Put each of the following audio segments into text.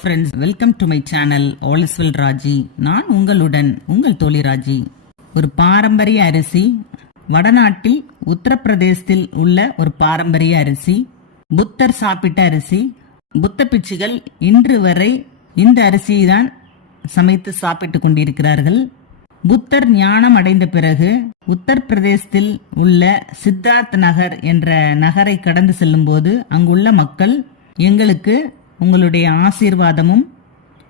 Friends welcome to my channel all is well Raji நான் உங்களுடன் உங்கள் தோழி ராஜி. ஒரு பாரம்பரிய அரிசி வடநாட்டில் உத்தரப்பிரதேசத்தில் உள்ள ஒரு பாரம்பரிய அரிசி புத்தர் சாப்பிட்ட அரிசி புத்த பிச்சுகள் இன்று வரை இந்த அரிசியை தான் சமைத்து சாப்பிட்டு கொண்டிருக்கிறார்கள். புத்தர் ஞானம் அடைந்த பிறகு உத்தரப்பிரதேசத்தில் உள்ள சித்தார்த் நகர் என்ற நகரை கடந்து செல்லும்போது அங்குள்ள மக்கள் எங்களுக்கு உங்களுடைய ஆசீர்வாதமும்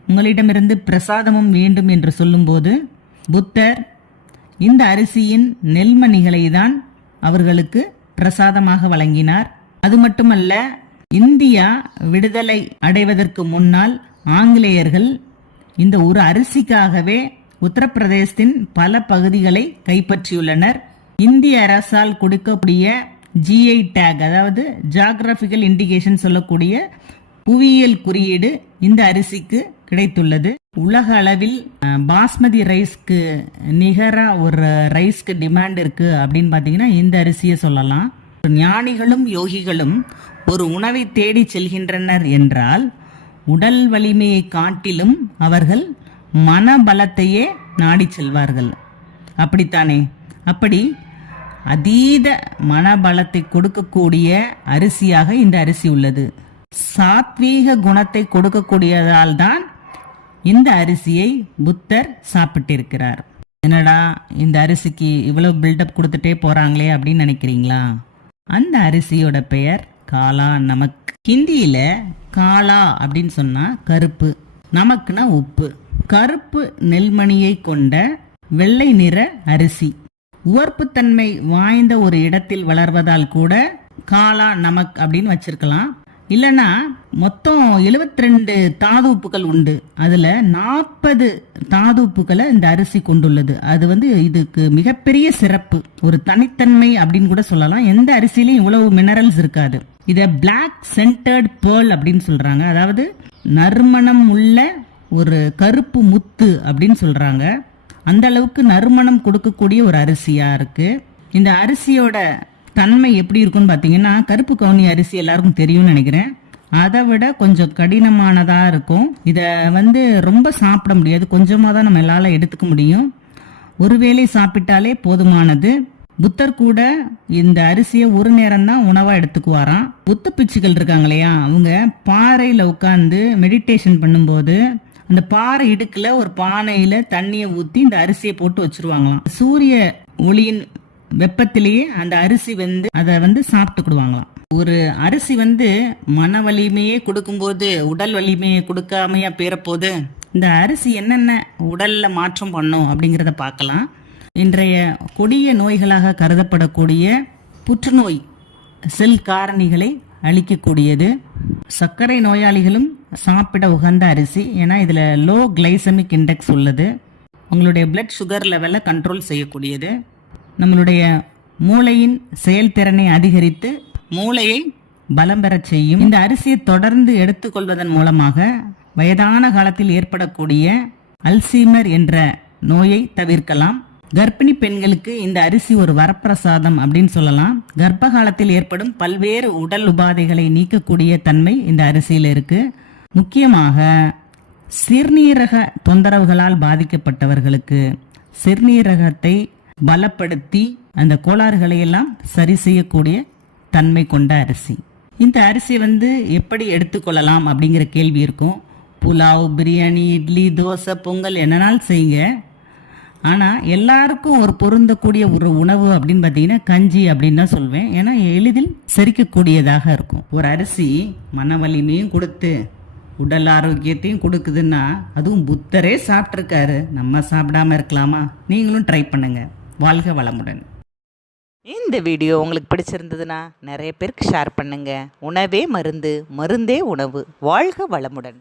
உங்களிடமிருந்து பிரசாதமும் வேண்டும் என்று சொல்லும்போது புத்தர் இந்த அரிசியின் நெல்மணிகளை தான் அவர்களுக்கு பிரசாதமாக வழங்கினார். அது மட்டுமல்ல இந்தியா விடுதலை அடைவதற்கு முன்னால் ஆங்கிலேயர்கள் இந்த ஒரு அரிசிக்காகவே உத்தரப்பிரதேசத்தின் பல பகுதிகளை கைப்பற்றியுள்ளனர். இந்திய அரசால் கொடுக்கக்கூடிய ஜிஐ டேக் அதாவது ஜாகிரபிக்கல் இண்டிகேஷன் சொல்லக்கூடிய புவியியல் குறியீடு இந்த அரிசிக்கு கிடைத்துள்ளது. உலக அளவில் பாஸ்மதி ரைஸ்க்கு நிகரா ஒரு ரைஸ்க்கு டிமாண்ட் இருக்கு அப்படின்னு பார்த்தீங்கன்னா இந்த அரிசியை சொல்லலாம். ஞானிகளும் யோகிகளும் ஒரு உணவை தேடி செல்கின்றனர் என்றால் உடல் வலிமையை காட்டிலும் அவர்கள் மனபலத்தையே நாடி செல்வார்கள். அப்படித்தானே? அப்படி அதீத மனபலத்தை கொடுக்கக்கூடிய அரிசியாக இந்த அரிசி உள்ளது. சாத்வீக குணத்தை கொடுக்கக்கூடியதால் தான் இந்த அரிசியை புத்தர் சாப்பிட்டிருக்கிறார். என்னடா இந்த அரிசிக்கு இவ்வளவு பில்டப் கொடுத்துட்டே போறாங்களே அப்படின்னு நினைக்கிறீங்களா? அந்த அரிசியோட பெயர் காலா நமக். ஹிந்தியில காலா அப்படின்னு சொன்னா கருப்பு நமக்குனா உப்பு. கருப்பு நெல்மணியை கொண்ட வெள்ளை நிற அரிசி. உவர்ப்புத்தன்மை வாய்ந்த ஒரு இடத்தில் வளர்வதால் கூட காலா நமக் அப்படின்னு வச்சிருக்கலாம். இல்லைன்னா மொத்தம் எழுபத்தி ரெண்டு தாதுப்புகள் உண்டு. அதில் நாற்பது தாதுப்புகளை இந்த அரிசி கொண்டுள்ளது. அது வந்து இதுக்கு மிகப்பெரிய சிறப்பு. ஒரு தனித்தன்மை அப்படின்னு கூட சொல்லலாம். எந்த அரிசியிலையும் இவ்வளவு மினரல்ஸ் இருக்காது. இதை பிளாக் சென்டர்ட் பேர்ல் அப்படின்னு சொல்கிறாங்க அதாவது நறுமணம் உள்ள ஒரு கருப்பு முத்து அப்படின்னு சொல்கிறாங்க அந்த அளவுக்கு நறுமணம் கொடுக்கக்கூடிய ஒரு அரிசியாக இருக்குது இந்த அரிசியோட தன்மை எப்படி இருக்கும்னு பார்த்தீங்கன்னா கருப்பு கவுனி அரிசி எல்லாருக்கும் தெரியும்னு நினைக்கிறேன். அதை விட கொஞ்சம் கடினமானதாக இருக்கும். இதை வந்து ரொம்ப சாப்பிட முடியாது. கொஞ்சமாக தான் நம்ம எல்லால எடுத்துக்க முடியும். ஒருவேளை சாப்பிட்டாலே போதுமானது. புத்தர் கூட இந்த அரிசியை ஒரு நேரம் தான் உணவாக எடுத்துக்குவாராம். புத்த பிச்சுகள் இருக்காங்க இல்லையா? அவங்க பாறையில் உட்காந்து மெடிடேஷன் பண்ணும்போது அந்த பாறை இடுக்கில் ஒரு பானையில் தண்ணியை ஊற்றி இந்த அரிசியை போட்டு வச்சிருவாங்களாம். சூரிய ஒளியின் வெப்பத்திலேயே அந்த அரிசி வந்து அதை வந்து சாப்பிட்டுக்கிடுவாங்களாம் ஒரு அரிசி வந்து மன வலிமையே கொடுக்கும்போது உடல் வலிமையை கொடுக்காமையா பேரப்போது இந்த அரிசி என்னென்ன உடல்ல மாற்றம் பண்ணும் அப்படிங்கிறத பார்க்கலாம். இன்றைய கொடிய நோய்களாக கருதப்படக்கூடிய புற்றுநோய் செல் காரணிகளை அழிக்கக்கூடியது. சர்க்கரை நோயாளிகளும் சாப்பிட உகந்த அரிசி ஏன்னா இதில் லோ கிளைசமிக் இண்டெக்ஸ் உள்ளது. உங்களுடைய பிளட் சுகர் லெவலை கண்ட்ரோல் செய்யக்கூடியது. நம்மளுடைய மூளையின் செயல்திறனை அதிகரித்து மூளையை பலம் பெறச் செய்யும். இந்த அரிசியை தொடர்ந்து எடுத்துக்கொள்வதன் மூலமாக வயதான காலத்தில் ஏற்படக்கூடிய அல்சீமர் என்ற நோயை தவிர்க்கலாம். கர்ப்பிணி பெண்களுக்கு இந்த அரிசி ஒரு வரப்பிரசாதம் அப்படின்னு சொல்லலாம். கர்ப்ப காலத்தில் ஏற்படும் பல்வேறு உடல் உபாதைகளை நீக்கக்கூடிய தன்மை இந்த அரிசியில் இருக்கு. முக்கியமாக சிறுநீரக தொந்தரவுகளால் பாதிக்கப்பட்டவர்களுக்கு சிறுநீரகத்தை பலப்படுத்தி அந்த கோளாறுகளை எல்லாம் சரி செய்யக்கூடிய தன்மை கொண்ட அரிசி. இந்த அரிசி வந்து எப்படி எடுத்துக்கொள்ளலாம் அப்படிங்கிற கேள்வி இருக்கும். புலாவ் பிரியாணி இட்லி தோசை பொங்கல் என்னனாலும் செய்யுங்க. ஆனால் எல்லாருக்கும் ஒரு பொருந்தக்கூடிய ஒரு உணவு அப்படின்னு பார்த்தீங்கன்னா கஞ்சி அப்படின்னு தான் சொல்வேன். ஏன்னா எளிதில் செரிக்கக்கூடியதாக இருக்கும். ஒரு அரிசி மன வலிமையும் கொடுத்து உடல் ஆரோக்கியத்தையும் கொடுக்குதுன்னா அதுவும் புத்தரே சாப்பிட்ருக்காரு நம்ம சாப்பிடாம இருக்கலாமா? நீங்களும் ட்ரை பண்ணுங்கள் வாழ்க வளமுடன். இந்த வீடியோ உங்களுக்கு பிடிச்சிருந்ததுன்னா நிறைய பேருக்கு ஷேர் பண்ணுங்கள் உணவே மருந்து மருந்தே உணவு. வாழ்க வளமுடன்.